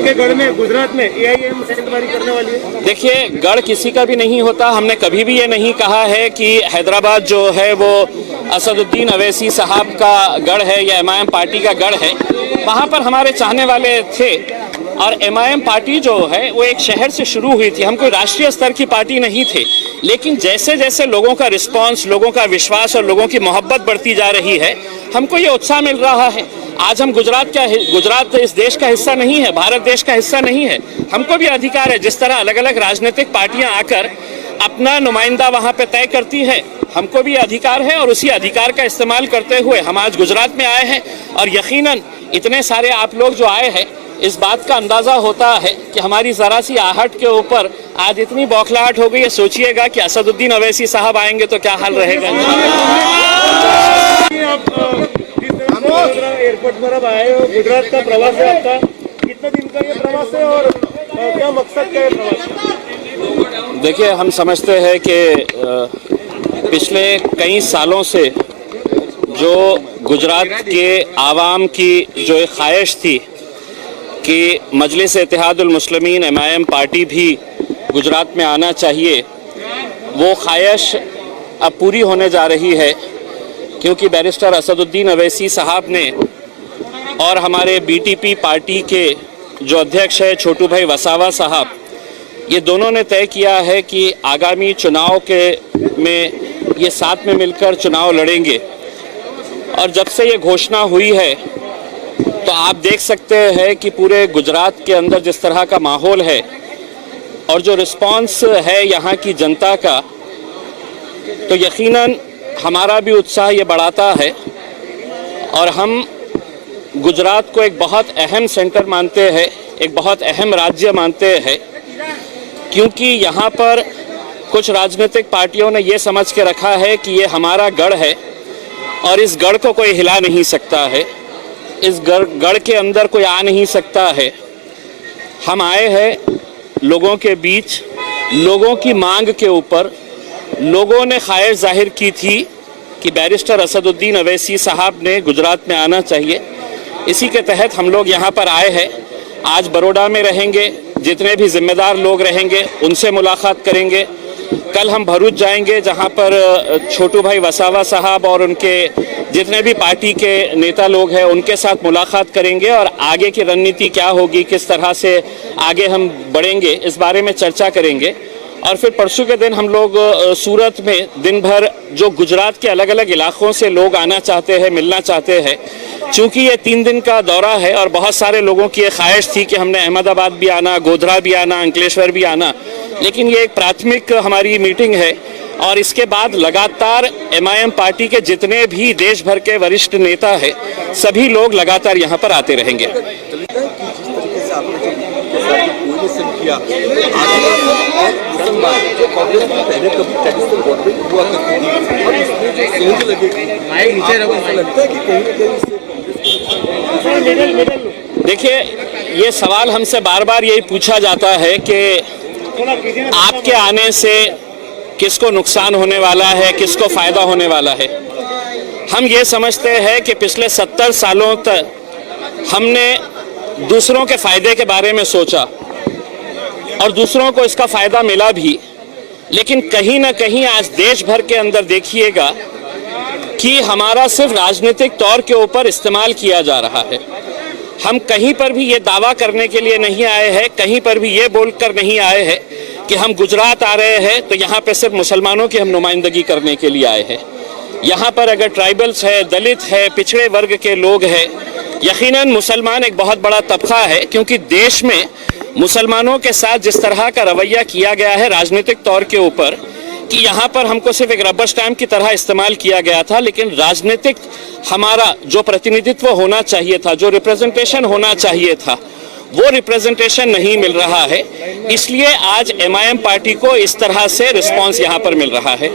के गढ़ में गुजरात में एआईएम सेंटमारी करने वाली है। देखिए, गढ़ किसी का भी नहीं होता। हमने कभी भी ये नहीं कहा है कि हैदराबाद जो है वो असदुद्दीन अवैसी साहब का गढ़ है या एमआईएम पार्टी का गढ़ है। वहाँ पर हमारे चाहने वाले थे और एमआईएम पार्टी जो है वो एक शहर से शुरू हुई थी। हम कोई राष्ट्रीय स्तर की पार्टी नहीं थे, लेकिन जैसे जैसे लोगों का रिस्पांस, लोगों का विश्वास और लोगों की मोहब्बत बढ़ती जा रही है, हमको ये उत्साह मिल रहा है। आज हम गुजरात इस देश का हिस्सा नहीं है, भारत देश का हिस्सा नहीं है। हमको भी अधिकार है, जिस तरह अलग अलग राजनीतिक पार्टियां आकर अपना नुमाइंदा वहां पे तय करती है, हमको भी अधिकार है। और उसी अधिकार का इस्तेमाल करते हुए हम आज गुजरात में आए हैं। और यकीनन इतने सारे आप लोग जो आए हैं, इस बात का अंदाजा होता है कि हमारी जरा सी आहट के ऊपर आज इतनी बौखलाहट हो गई है। सोचिएगा कि असदुद्दीन अवैसी साहब आएंगे तो क्या हाल रहेगा। एयरपोर्ट पर अब आए हो, गुजरात का प्रवास है आपका, कितने दिन का ये प्रवास है और क्या मकसद का ये प्रवास? देखिए, हम समझते हैं कि पिछले कई सालों से जो गुजरात के आवाम की जो एक ख्वाहिश थी कि मजलिस इत्तेहादुल मुस्लिमीन एमआईएम पार्टी भी गुजरात में आना चाहिए, वो ख्वाहिश अब पूरी होने जा रही है। क्योंकि बैरिस्टर असदुद्दीन अवैसी साहब ने और हमारे बीटीपी पार्टी के जो अध्यक्ष है छोटू भाई वसावा साहब, ये दोनों ने तय किया है कि आगामी चुनाव में ये साथ में मिलकर चुनाव लड़ेंगे। और जब से ये घोषणा हुई है तो आप देख सकते हैं कि पूरे गुजरात के अंदर जिस तरह का माहौल है और जो रिस्पांस है यहाँ की जनता का, तो यकीनन हमारा भी उत्साह ये बढ़ाता है। और हम गुजरात को एक बहुत अहम सेंटर मानते हैं, एक बहुत अहम राज्य मानते हैं, क्योंकि यहाँ पर कुछ राजनीतिक पार्टियों ने ये समझ के रखा है कि ये हमारा गढ़ है और इस गढ़ को कोई हिला नहीं सकता है, इस गढ़ के अंदर कोई आ नहीं सकता है। हम आए हैं लोगों के बीच, लोगों की मांग के ऊपर। लोगों ने ख्वाहिश जाहिर की थी कि बैरिस्टर असदुद्दीन अवैसी साहब ने गुजरात में आना चाहिए। इसी के तहत हम लोग यहाँ पर आए हैं। आज बड़ौदा में रहेंगे, जितने भी जिम्मेदार लोग रहेंगे उनसे मुलाकात करेंगे। कल हम भरूच जाएंगे, जहाँ पर छोटू भाई वसावा साहब और उनके जितने भी पार्टी के नेता लोग हैं उनके साथ मुलाकात करेंगे और आगे की रणनीति क्या होगी, किस तरह से आगे हम बढ़ेंगे, इस बारे में चर्चा करेंगे। और फिर परसों के दिन हम लोग सूरत में दिन भर जो गुजरात के अलग अलग इलाकों से लोग आना चाहते हैं, मिलना चाहते हैं। चूँकि ये 3 दिन का दौरा है और बहुत सारे लोगों की ये ख्वाहिश थी कि हमने अहमदाबाद भी आना, गोधरा भी आना, अंकलेश्वर भी आना, लेकिन ये एक प्राथमिक हमारी मीटिंग है। और इसके बाद लगातार एमआईएम पार्टी के जितने भी देश भर के वरिष्ठ नेता हैं, सभी लोग लगातार यहाँ पर आते रहेंगे। देखिए, ये सवाल हमसे बार बार यही पूछा जाता है कि आपके आने से किसको नुकसान होने वाला है, किसको फायदा होने वाला है। हम ये समझते हैं कि पिछले 70 सालों तक हमने दूसरों के फायदे के बारे में सोचा और दूसरों को इसका फायदा मिला भी, लेकिन कहीं ना कहीं आज देश भर के अंदर देखिएगा कि हमारा सिर्फ राजनीतिक तौर के ऊपर इस्तेमाल किया जा रहा है। हम कहीं पर भी ये दावा करने के लिए नहीं आए हैं, कहीं पर भी ये बोलकर नहीं आए हैं कि हम गुजरात आ रहे हैं तो यहाँ पे सिर्फ मुसलमानों की हम नुमाइंदगी करने के लिए आए हैं। यहाँ पर अगर ट्राइबल्स है, दलित है, पिछड़े वर्ग के लोग हैं, यकीनन मुसलमान एक बहुत बड़ा तबका है, क्योंकि देश में मुसलमानों के साथ जिस तरह का रवैया किया गया है राजनीतिक तौर के ऊपर, कि यहाँ पर हमको सिर्फ एक रबर स्टैम्प की तरह इस्तेमाल किया गया था, लेकिन राजनीतिक हमारा जो प्रतिनिधित्व होना चाहिए था, जो रिप्रेजेंटेशन होना चाहिए था, वो रिप्रेजेंटेशन नहीं मिल रहा है। इसलिए आज एमआईएम पार्टी को इस तरह से रिस्पांस यहाँ पर मिल रहा है।